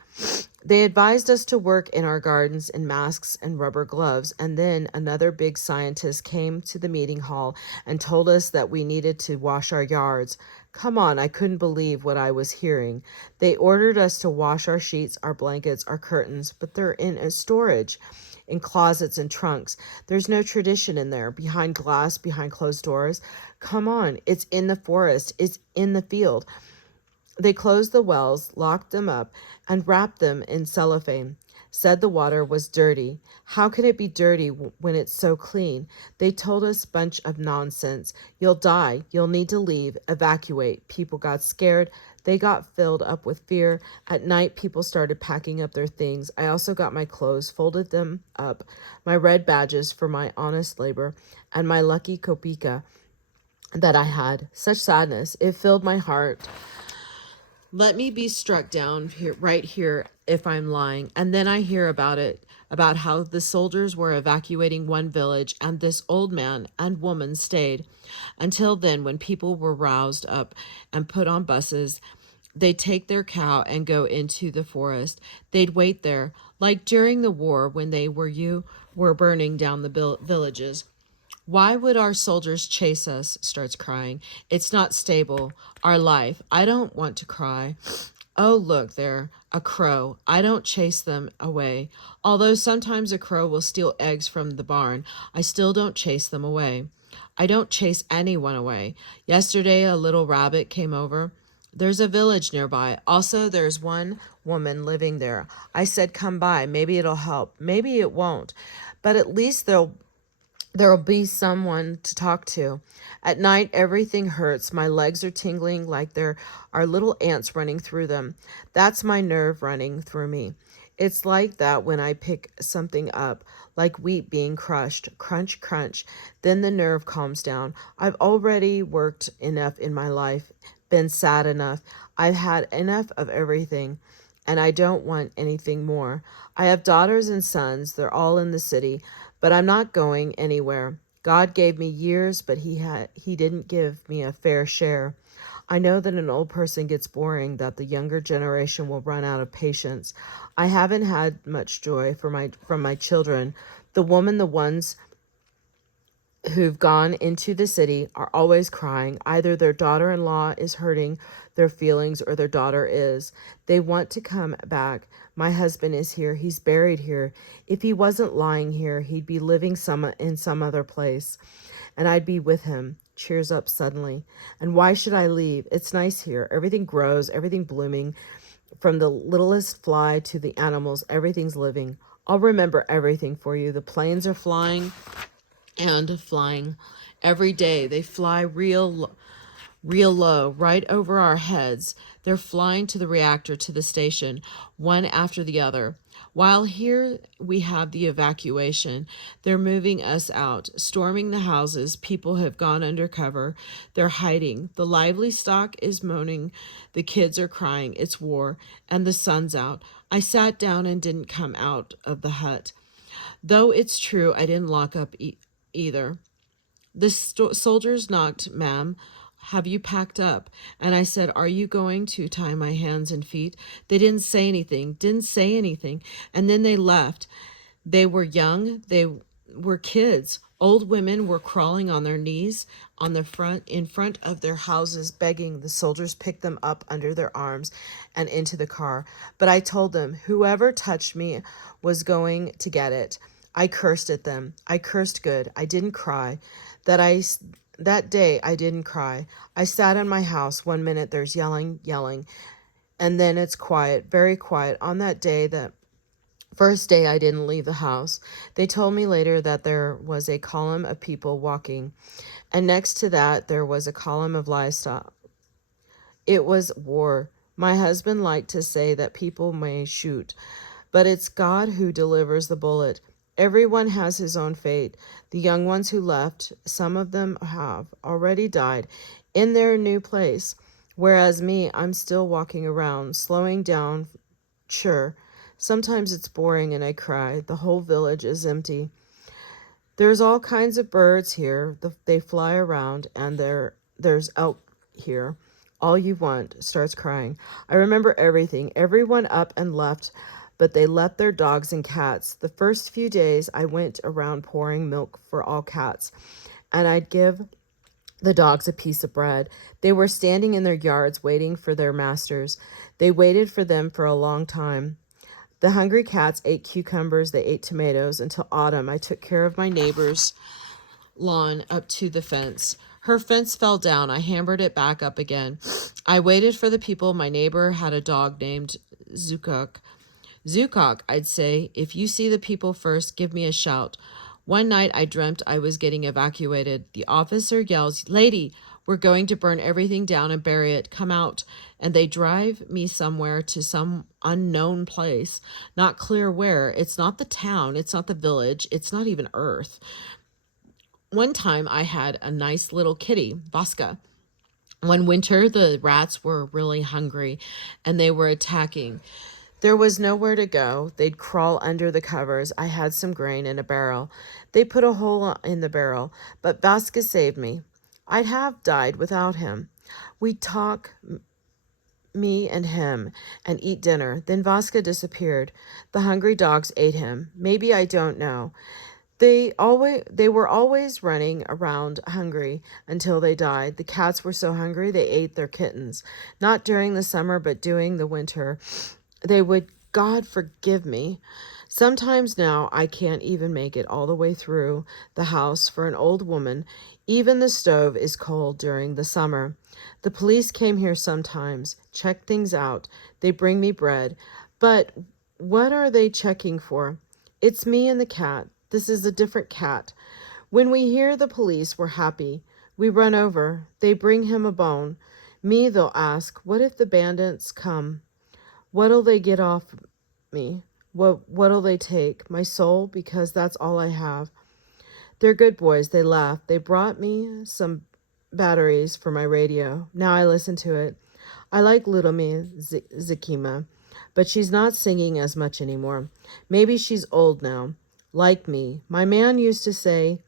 They advised us to work in our gardens in masks and rubber gloves, and then another big scientist came to the meeting hall and told us that we needed to wash our yards. Come on, I couldn't believe what I was hearing. They ordered us to wash our sheets, our blankets, our curtains, but they're in a storage, in closets and trunks. There's no tradition in there, behind glass, behind closed doors. Come on, it's in the forest, it's in the field. They closed the wells, locked them up, and wrapped them in cellophane. Said the water was dirty. How can it be dirty when it's so clean? They told us a bunch of nonsense. You'll die. You'll need to leave. Evacuate. People got scared. They got filled up with fear. At night, people started packing up their things. I also got my clothes, folded them up, my red badges for my honest labor, and my lucky kopika that I had. Such sadness. It filled my heart. Let me be struck down here, right here, if I'm lying. And then I hear about it, about how the soldiers were evacuating one village, and this old man and woman stayed. Until then, when people were roused up and put on buses, they'd take their cow and go into the forest. They'd wait there, like during the war when they were burning down the villages. Why would our soldiers chase us? Starts crying. It's not stable. Our life. I don't want to cry. Oh, look there, a crow. I don't chase them away. Although sometimes a crow will steal eggs from the barn, I still don't chase them away. I don't chase anyone away. Yesterday, a little rabbit came over. There's a village nearby. Also, there's one woman living there. I said, come by. Maybe it'll help. Maybe it won't. But at least there'll be someone to talk to. At night, everything hurts. My legs are tingling like there are little ants running through them. That's my nerve running through me. It's like that when I pick something up, like wheat being crushed. Crunch, crunch. Then the nerve calms down. I've already worked enough in my life, been sad enough. I've had enough of everything, and I don't want anything more. I have daughters and sons. They're all in the city. But I'm not going anywhere. God gave me years, but he didn't give me a fair share. I know that an old person gets boring, that the younger generation will run out of patience. I haven't had much joy from my children. The ones who've gone into the city are always crying. Either their daughter-in-law is hurting their feelings or their daughter is. They want to come back. My husband is here. He's buried here. If he wasn't lying here, he'd be living in some other place, and I'd be with him. Cheers up suddenly. And why should I leave? It's nice here. Everything grows, everything blooming. From the littlest fly to the animals, everything's living. I'll remember everything for you. The planes are flying, and flying every day. They fly real low, right over our heads. They're flying to the reactor, to the station, one after the other. While here we have the evacuation, they're moving us out, storming the houses. People have gone undercover. They're hiding. The lively stock is moaning. The kids are crying. It's war, and the sun's out. I sat down and didn't come out of the hut. Though it's true, I didn't lock up either. The soldiers knocked, "Ma'am, have you packed up?" And I said, "Are you going to tie my hands and feet?" They didn't say anything. And then they left. They were young. They were kids. Old women were crawling on their knees in front of their houses, begging the soldiers pick them up under their arms and into the car. But I told them, whoever touched me was going to get it. I cursed at them. I cursed good. I didn't cry. That day I didn't cry. I sat in my house. 1 minute there's yelling, and then it's quiet, very quiet. On that first day I didn't leave the house. They told me later that there was a column of people walking, and next to that there was a column of livestock. It was war. My husband liked to say that people may shoot, but it's God who delivers the bullet. Everyone has his own fate. The young ones who left, some of them have already died in their new place, whereas me, I'm still walking around, slowing down. Sure, sometimes it's boring and I cry. The whole village is empty. There's all kinds of birds here. They fly around, and there's elk here. All you want. Starts crying. I remember everything. Everyone up and left, but they left their dogs and cats. The first few days I went around pouring milk for all cats, and I'd give the dogs a piece of bread. They were standing in their yards waiting for their masters. They waited for them for a long time. The hungry cats ate cucumbers, they ate tomatoes. Until autumn, I took care of my neighbor's lawn up to the fence. Her fence fell down. I hammered it back up again. I waited for the people. My neighbor had a dog named Zukok. Zukok, I'd say, if you see the people first, give me a shout. One night I dreamt I was getting evacuated. The officer yells, "Lady, we're going to burn everything down and bury it. Come out." And they drive me somewhere to some unknown place. Not clear where. It's not the town. It's not the village. It's not even Earth. One time I had a nice little kitty, Vaska. One winter, the rats were really hungry and they were attacking. There was nowhere to go. They'd crawl under the covers. I had some grain in a barrel. They put a hole in the barrel, but Vaska saved me. I'd have died without him. We'd talk, me and him, and eat dinner. Then Vaska disappeared. The hungry dogs ate him. Maybe, I don't know. They were always running around hungry until they died. The cats were so hungry they ate their kittens. Not during the summer, but during the winter. They would, God forgive me. Sometimes now I can't even make it all the way through the house for an old woman. Even the stove is cold during the summer. The police came here sometimes, check things out. They bring me bread. But what are they checking for? It's me and the cat. This is a different cat. When we hear the police, we're happy. We run over. They bring him a bone. Me, they'll ask, what if the bandits come? What'll they get off me? What'll they take? My soul, because that's all I have. They're good boys. They laugh. They brought me some batteries for my radio. Now I listen to it. I like Ludmila Zakima, but she's not singing as much anymore. Maybe she's old now, like me. My man used to say,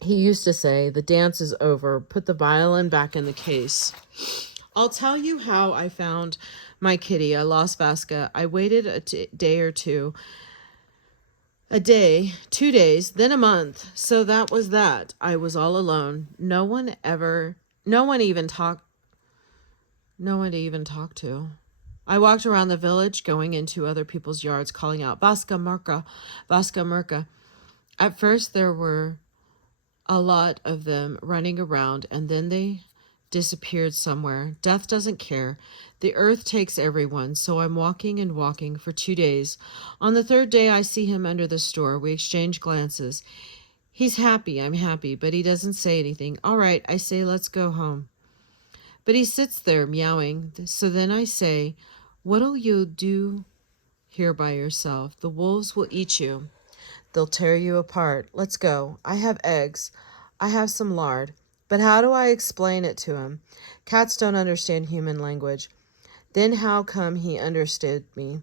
the dance is over. Put the violin back in the case. I'll tell you how I found my kitty. I lost Vaska. I waited a day or two. A day, 2 days, then a month. So that was that. I was all alone. No one to even talk to. I walked around the village, going into other people's yards, calling out, "Vaska Murka, Vaska Murka." At first there were a lot of them running around, and then they disappeared somewhere. Death doesn't care. The earth takes everyone, so I'm walking and walking for 2 days. On the third day, I see him under the store. We exchange glances. He's happy, I'm happy, but he doesn't say anything. All right, I say, let's go home. But he sits there meowing. So then I say, what'll you do here by yourself? The wolves will eat you. They'll tear you apart. Let's go. I have eggs. I have some lard. But how do I explain it to him? Cats don't understand human language. Then how come he understood me?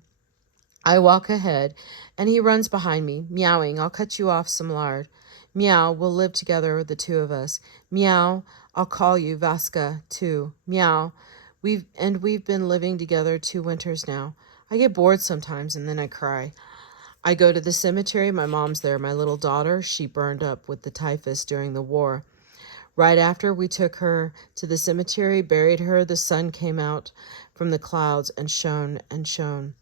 I walk ahead, and he runs behind me, meowing, I'll cut you off some lard. Meow, we'll live together, the two of us. Meow, I'll call you Vaska, too. Meow, we've been living together 2 winters now. I get bored sometimes, and then I cry. I go to the cemetery. My mom's there. My little daughter, she burned up with the typhus during the war. Right after we took her to the cemetery, buried her, the sun came out from the clouds and shone and shone.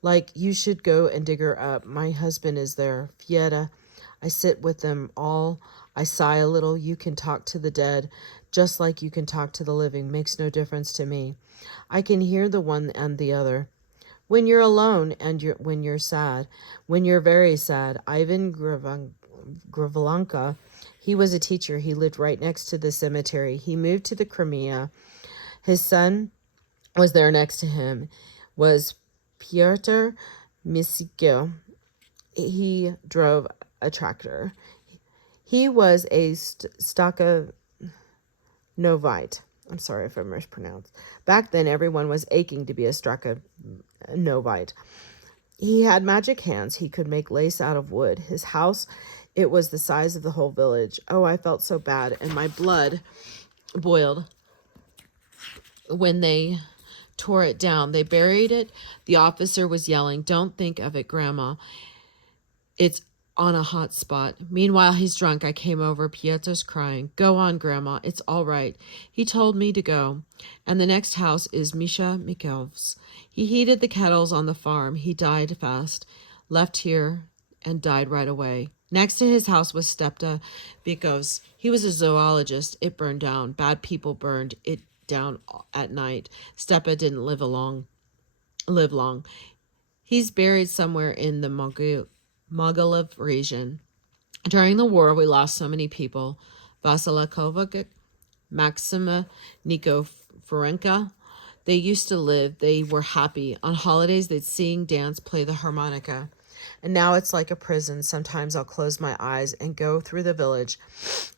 Like, you should go and dig her up. My husband is there. Fieta. I sit with them all. I sigh a little. You can talk to the dead, just like you can talk to the living. Makes no difference to me. I can hear the one and the other. When you're alone and when you're sad, when you're very sad, Ivan Gravelanka, he was a teacher. He lived right next to the cemetery. He moved to the Crimea. His son was there next to him, was Pyotr Misikyo. He drove a tractor. He was a Stakhanovite. I'm sorry if I mispronounced. Back then, everyone was aching to be a Stakhanovite. He had magic hands. He could make lace out of wood. His house, it was the size of the whole village. Oh, I felt so bad, and my blood boiled when they tore it down. They buried it. The officer was yelling, "Don't think of it, Grandma. It's on a hot spot." Meanwhile, he's drunk. I came over. Pietro's crying. "Go on, Grandma. It's all right." He told me to go. And the next house is Misha Mikov's. He heated the kettles on the farm. He died fast, left here, and died right away. Next to his house was Stepta Mikov's. He was a zoologist. It burned down. Bad people burned it down at night. Stepa didn't live long. He's buried somewhere in the Mogilev region. During the war, we lost so many people. Vasila Kovacic, Maxima Nikoforenko. They used to live. They were happy. On holidays, they'd sing, dance, play the harmonica. And now it's like a prison. Sometimes I'll close my eyes and go through the village.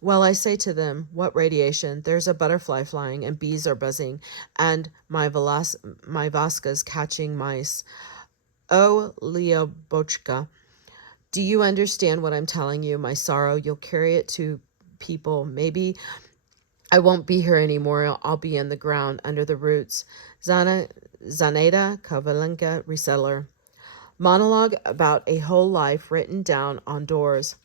Well, I say to them, what radiation? There's a butterfly flying and bees are buzzing and my Vaska's catching mice. Oh, Lyobochka, do you understand what I'm telling you? My sorrow, you'll carry it to people. Maybe I won't be here anymore. I'll be in the ground under the roots. Zaneta Kovalenka, resettler. Monologue about a whole life written down on doors.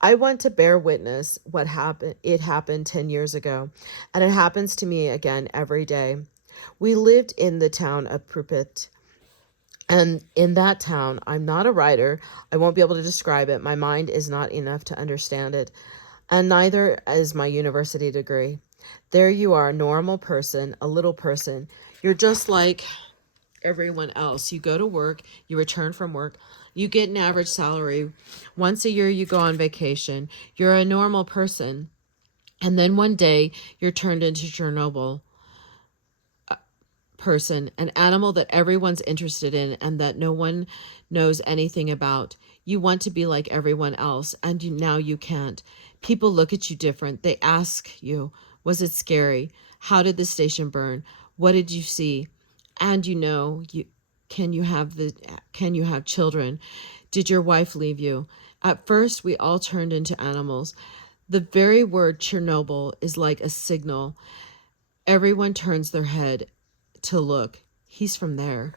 I want to bear witness what happened. It happened 10 years ago, and it happens to me again every day. We lived in the town of Pripyat, and in that town, I'm not a writer. I won't be able to describe it. My mind is not enough to understand it, and neither is my university degree. There you are, a normal person, a little person. You're just like everyone else. You go to work, you return from work, you get an average salary. Once a year, you go on vacation. You're a normal person. And then one day, you're turned into Chernobyl person, an animal that everyone's interested in and that no one knows anything about. You want to be like everyone else, and now you can't. People look at you different. They ask you, was it scary? How did the station burn? What did you see? And can you have children? Did your wife leave you? At first, we all turned into animals. The very word Chernobyl is like a signal. Everyone turns their head to look. He's from there.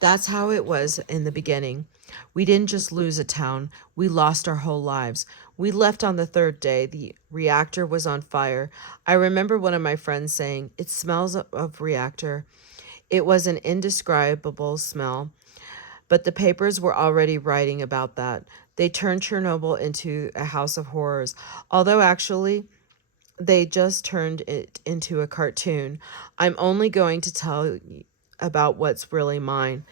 That's how it was in the beginning. We didn't just lose a town. We lost our whole lives. We left on the third day. The reactor was on fire. I remember one of my friends saying, "It smells of reactor." It was an indescribable smell, but the papers were already writing about that. They turned Chernobyl into a house of horrors, although actually they just turned it into a cartoon. I'm only going to tell you about what's really mine.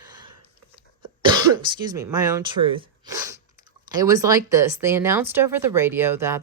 Excuse me, my own truth. It was like this. They announced over the radio that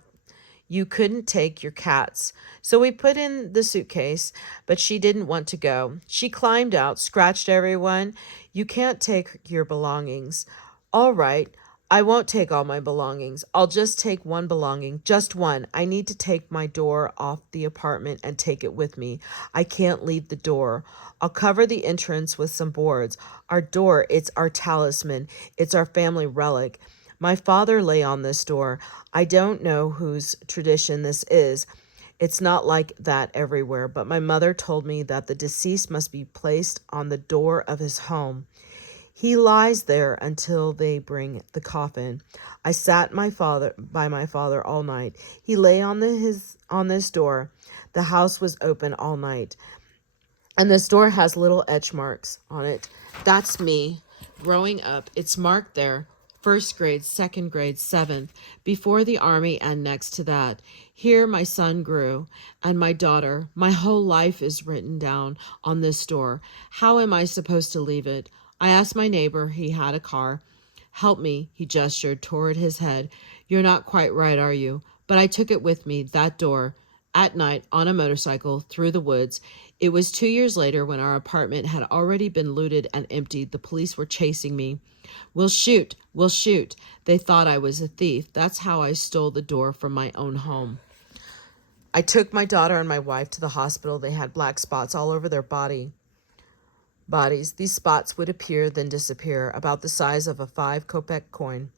you couldn't take your cats. So we put in the suitcase, but she didn't want to go. She climbed out, scratched everyone. You can't take your belongings. All right, I won't take all my belongings. I'll just take one belonging, just one. I need to take my door off the apartment and take it with me. I can't leave the door. I'll cover the entrance with some boards. Our door, it's our talisman. It's our family relic. My father lay on this door. I don't know whose tradition this is. It's not like that everywhere, but my mother told me that the deceased must be placed on the door of his home. He lies there until they bring the coffin. I sat by my father all night. He lay on this door. The house was open all night. And this door has little etch marks on it. That's me growing up. It's marked there. First grade, second grade, seventh, before the army and next to that. Here my son grew, and my daughter. My whole life is written down on this door. How am I supposed to leave it? I asked my neighbor, he had a car. Help me, he gestured toward his head. You're not quite right, are you? But I took it with me, that door, at night on a motorcycle through the woods. It was 2 years later when our apartment had already been looted and emptied. The police were chasing me. We'll shoot, we'll shoot. They thought I was a thief. That's how I stole the door from my own home. I took my daughter and my wife to the hospital. They had black spots all over their bodies. These spots would appear, then disappear, about the size of a 5-kopeck coin.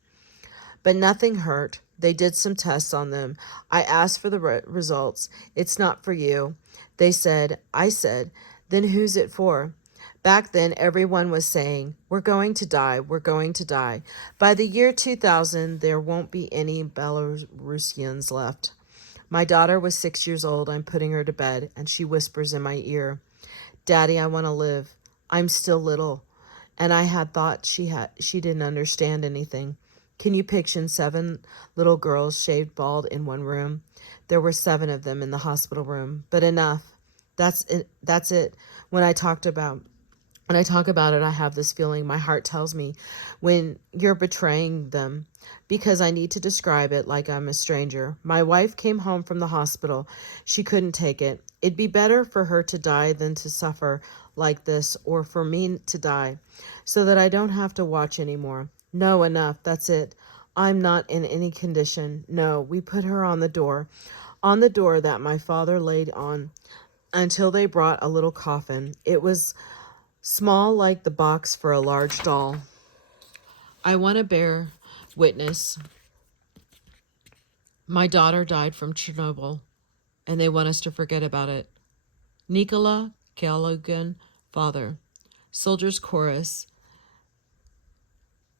But nothing hurt. They did some tests on them. I asked for the results. It's not for you. They said, I said, then who's it for? Back then, everyone was saying, we're going to die, we're going to die. By the year 2000, there won't be any Belarusians left. My daughter was 6 years old. I'm putting her to bed, and she whispers in my ear, Daddy, I want to live. I'm still little. And I had thought she didn't understand anything. Can you picture 7 little girls shaved bald in one room? There were 7 of them in the hospital room, but enough. That's it. When I talk about it, I have this feeling. My heart tells me when you're betraying them, because I need to describe it like I'm a stranger. My wife came home from the hospital. She couldn't take it. It'd be better for her to die than to suffer like this, or for me to die, so that I don't have to watch anymore. No, enough. That's it. I'm not in any condition. No, we put her on the door that my father laid on until they brought a little coffin. It was small like the box for a large doll. I want to bear witness. My daughter died from Chernobyl, and they want us to forget about it. Nikola Kalogan, father. Soldiers Chorus.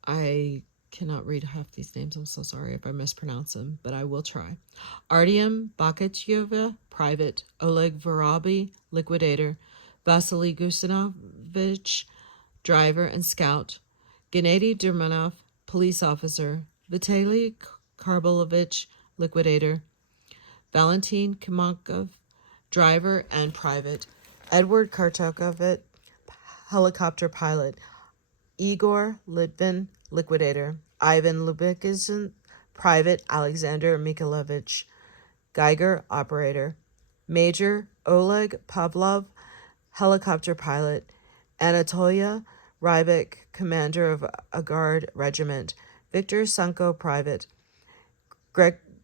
I cannot read half these names. I'm so sorry if I mispronounce them, but I will try. Artyom Bakatyeva, private. Oleg Voraby, liquidator. Vasily Gusinovich, driver and scout. Gennady Dermanov, police officer. Vitaly Karbolovich, liquidator. Valentin Kimonkov, driver and private. Edward Kartokovich, helicopter pilot. Igor Litvin, liquidator. Ivan Lubikizin, private. Alexander Mikhailovich, Geiger, operator. Major Oleg Pavlov, helicopter pilot. Anatolia Rybak, commander of a guard regiment. Victor Sanko, private.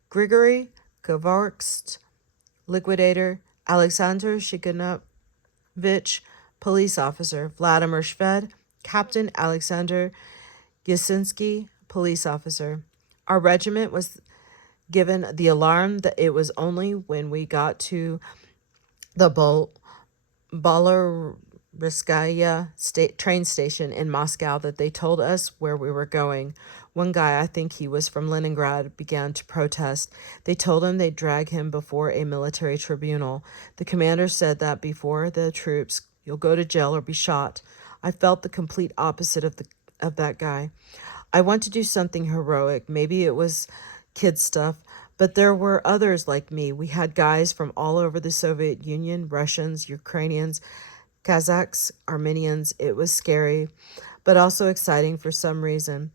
Grigory Kovarkst, liquidator. Alexander Shikanovich, police officer. Vladimir Shved, Captain. Alexander Yasinski, police officer. Our regiment was given the alarm that it was only when we got to the Bolorskaya train station in Moscow that they told us where we were going. One guy, I think he was from Leningrad, began to protest. They told him they'd drag him before a military tribunal. The commander said that before the troops, you'll go to jail or be shot. I felt the complete opposite of that guy. I want to do something heroic. Maybe it was kid stuff, but there were others like me. We had guys from all over the Soviet Union, Russians, Ukrainians, Kazakhs, Armenians. It was scary, but also exciting for some reason.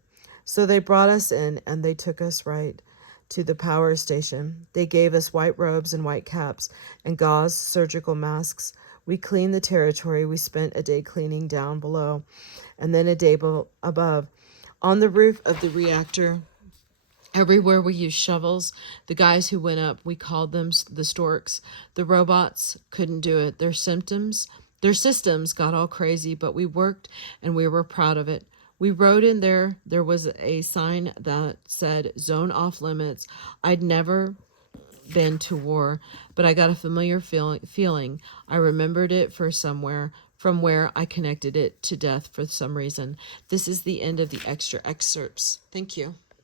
So they brought us in, and they took us right to the power station. They gave us white robes and white caps and gauze surgical masks. We cleaned the territory. We spent a day cleaning down below and then a day above. On the roof of the reactor, everywhere we used shovels. The guys who went up, we called them the storks. The robots couldn't do it. Their systems got all crazy, but we worked and we were proud of it. We rode in there. There was a sign that said zone off limits. I'd never been to war, but I got a familiar feeling. I remembered it from where I connected it to death for some reason. This is the end of the extra excerpts. Thank you.